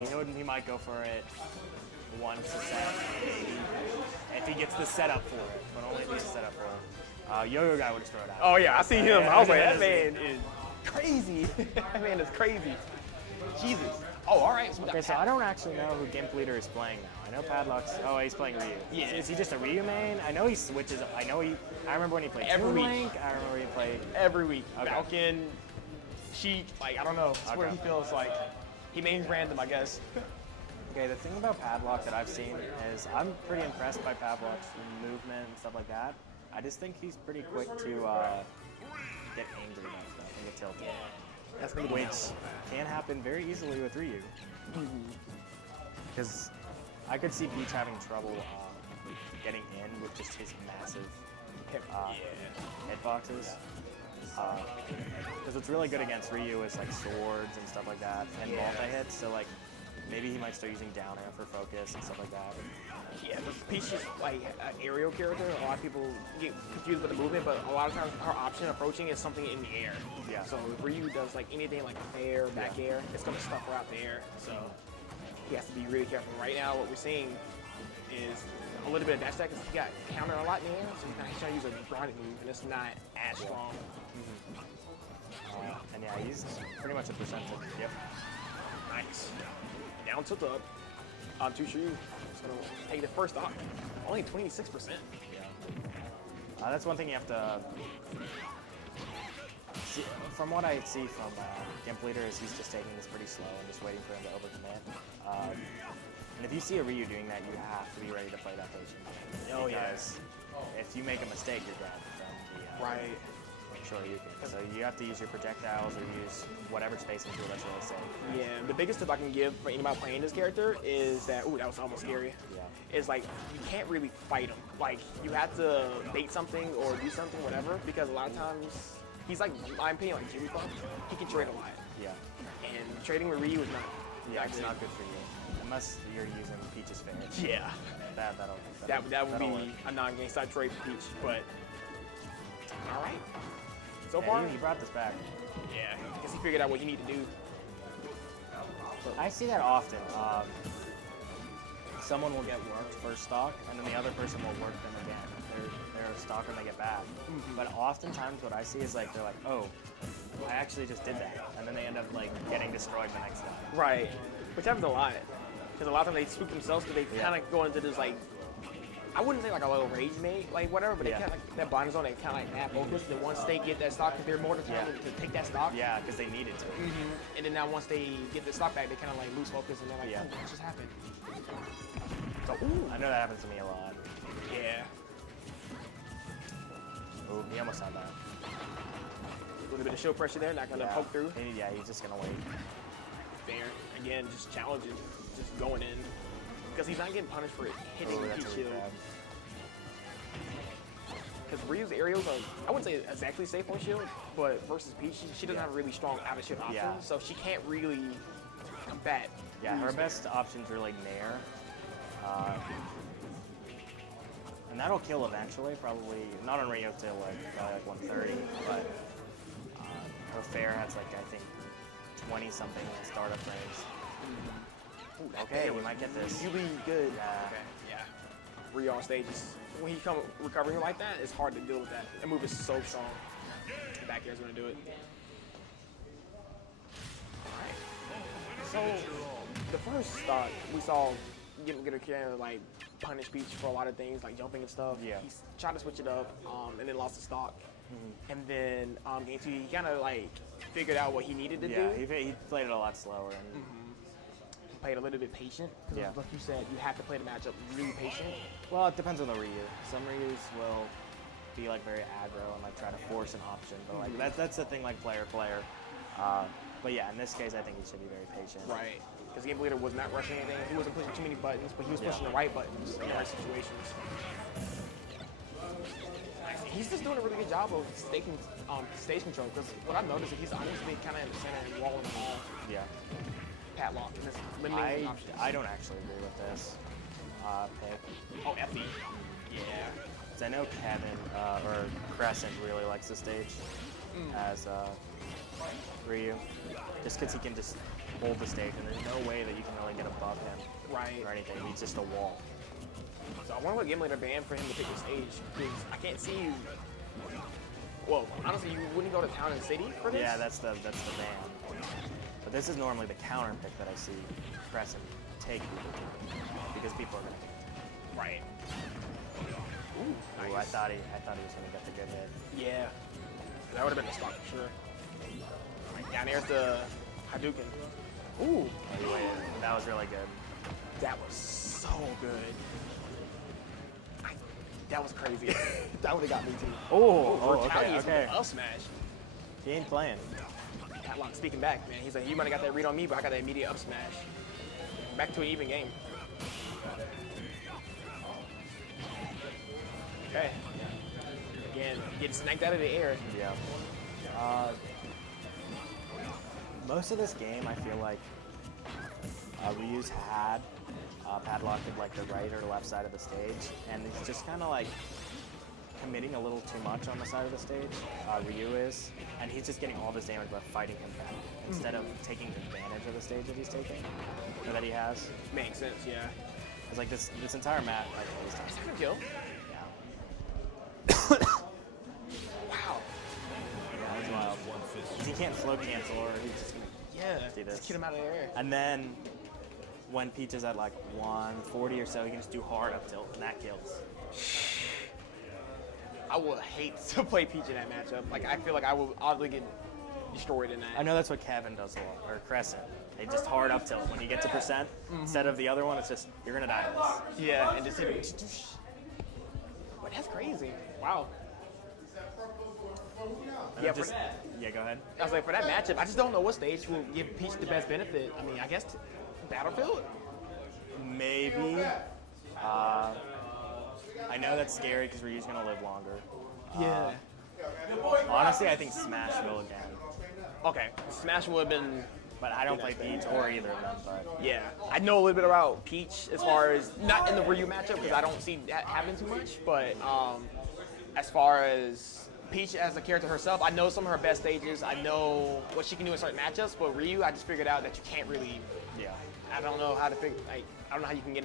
You know, he might go for it once a set if he gets the setup for it, but only if he's set up for it. Yo-Yo guy would just throw it out. Oh yeah, I see him. I was like, that man is crazy. That man is crazy. Jesus. Oh, all right. Okay, so I don't actually know who Gimpleader is playing now. I know Padlok's. Oh, he's playing Ryu. Yeah. Is he just a Ryu main? I know he switches. I remember when he played Every week. Link. I remember when he played every week. Okay. Falcon, Sheik. Like I don't know. It's where he feels like he mains random, I guess. Okay, the thing about Padlok that I've seen is I'm pretty impressed by Padlok's movement and stuff like that. I just think he's pretty quick to get angry about stuff and get tilted. That's gonna be Which can happen very easily with Ryu. Because I could see Peach having trouble getting in with just his massive hitboxes. Because what's really good against Ryu is like swords and stuff like that, and multi-hits, so like maybe he might start using down air for focus and stuff like that. Yeah, but Peach is like an aerial character. A lot of people get confused with the movement, but a lot of times her option approaching is something in the air. Yeah. So if Ryu does like anything like fair, back air, it's gonna stuff her out there. So he has to be really careful. Right now, what we're seeing is a little bit of dash attack because he got countered a lot in the air, so he's trying to use a grounded move, and it's not as strong. And yeah, he's pretty much a percentage. Yep. Nice. Down tilt up. Two shoes. Just gonna take the first stock. Only 26%. Yeah. That's one thing you have to see. From what I see from Gimpleader is he's just taking this pretty slow and just waiting for him to overcommit. And if you see a Ryu doing that, you have to be ready to play that patient. Oh, because if you make a mistake, you're dead from the right. Sure, you can. So you have to use your projectiles or use whatever spacing tool that's really safe. Yeah, the biggest tip I can give for anybody playing this character is that, ooh, that was almost scary. Yeah. Is like, you can't really fight him. Like, you have to bait something or do something, whatever, because a lot of times, he's like, in my opinion, like Jimmy Pump, he can trade a lot. Yeah. And trading with Ryu is not. Yeah, it's not good for you. Unless you're using Peach's Fairy. Yeah. That would be a non-game side trade for Peach, but, all right. So far, he brought this back. Yeah, because he figured out what he needed to do. I see that often. Someone will get worked first stock, and then the other person will work them again. They're a stock when they get back. But oftentimes what I see is like, they're like, oh, I actually just did that. And then they end up like getting destroyed the next time. Right, which happens a lot. Because a lot of times they spook themselves because they kind of go into this like, I wouldn't say like a little rage mate, like whatever, but they kind of like that binding zone, they kind of like that focus. Then once they get that stock, because they're more determined to take that stock. Yeah, because they needed to. And then now once they get the stock back, they kind of like lose focus and they're like, oh, what just happened? So, ooh. I know that happens to me a lot. Yeah. Ooh, he almost had that. A little bit of show pressure there, not going to poke through. Yeah, he's just going to wait. Fair. Again, just challenging, just going in. Because he's not getting punished for hitting the Peach shield. Because Ryu's aerials are, I wouldn't say exactly safe on shield, but versus Peach, she doesn't have a really strong out of shield option, so she can't really combat. Yeah, her best options are like Nair. And that'll kill eventually, probably, not on Ryu till like 130, but her fair has like, I think, 20 something startup frames. Okay, we might get this. Really good. Yeah. Okay, yeah. Ryu on stage, when he come recovering like that, it's hard to deal with that. That move is so strong. The back air is going to do it. Alright. So, the first stock, we saw Gimpleader can like punish Peach for a lot of things, like jumping and stuff. Yeah. He tried to switch it up, and then lost the stock. And then game two, he kind of like figured out what he needed to do. Yeah, he played it a lot slower. And played a little bit patient. Because like you said, you have to play the matchup really patient. Well, it depends on the Ryu. Some Ryus will be like very aggro and like try to force an option, but like that's the thing, like player. But yeah, in this case, I think he should be very patient. Right. Because Gimpleader was not rushing anything. He wasn't pushing too many buttons, but he was pushing the right buttons in the right situations. He's just doing a really good job of staking stage control. Because what I've noticed is he's honestly kind of in the center and walling the ball. Yeah. Padlok. And it's limiting his options. I don't actually agree with this pick. Oh, FD. Yeah. Because I know Kevin or Crescent really likes the stage as Ryu, just because he can just hold the stage, and there's no way that you can really get above him Right. or anything. He's just a wall. So I wonder what Gimpleader banned for him to pick the stage, because I can't see you. Well, honestly, you wouldn't go to town and city for this? Yeah, that's the ban. But this is normally the counter pick that I see Crescent take because people are going to. Right. Ooh, Ooh, I nice. thought he was going to get the good hit. Yeah. That would have been the spot for sure. Right, down there's the Hadouken. Ooh, Anyway, that was really good. that was so good. That was crazy. That would have got me too. Oh, okay, Retaliates with okay. the up smash. He ain't playing. Padlok speaking back, man. He's like, you might have got that read on me, but I got that immediate up smash. Back to an even game. Okay. Again, getting snagged out of the air. Yeah. Most of this game, I feel like Ryu's had Padlok at like the right or left side of the stage, and he's just kind of like committing a little too much on the side of the stage. Ryu is, and he's just getting all this damage by fighting him back instead of taking advantage of the stage that he's taking or that he has. Makes sense, yeah. It's like this entire map, like this time. Second kill. Yeah. Wow. Yeah, it's wild. He can't float cancel, or he's just gonna Yeah. See this. Just get him out of the air. And then when Peach is at like 140 or so, he can just do hard up tilt, and that kills. I would hate to play Peach in that matchup. Like, I feel like I would oddly get destroyed in that. I know that's what Kevin does a lot, or Crescent. They just hard up tilt. When you get to percent, instead of the other one, it's just, you're gonna die of this. Yeah, and just hit it. But that's crazy. Wow. And Yeah, I'm for just, yeah, go ahead. I was like, for that matchup, I just don't know what stage will give Peach the best benefit. I mean, I guess Battlefield? Maybe. I know that's scary because Ryu's gonna live longer. Yeah. Honestly, I think Smashville again. Okay, Smash would have been, But I don't play Peach or either of them, but yeah. I know a little bit about Peach as far as, not in the Ryu matchup because I don't see that happening too much, but as far as Peach as a character herself, I know some of her best stages. I know what she can do in certain matchups, but Ryu, I just figured out that you can't really, yeah. I don't know how to figure, like, I don't know how you can get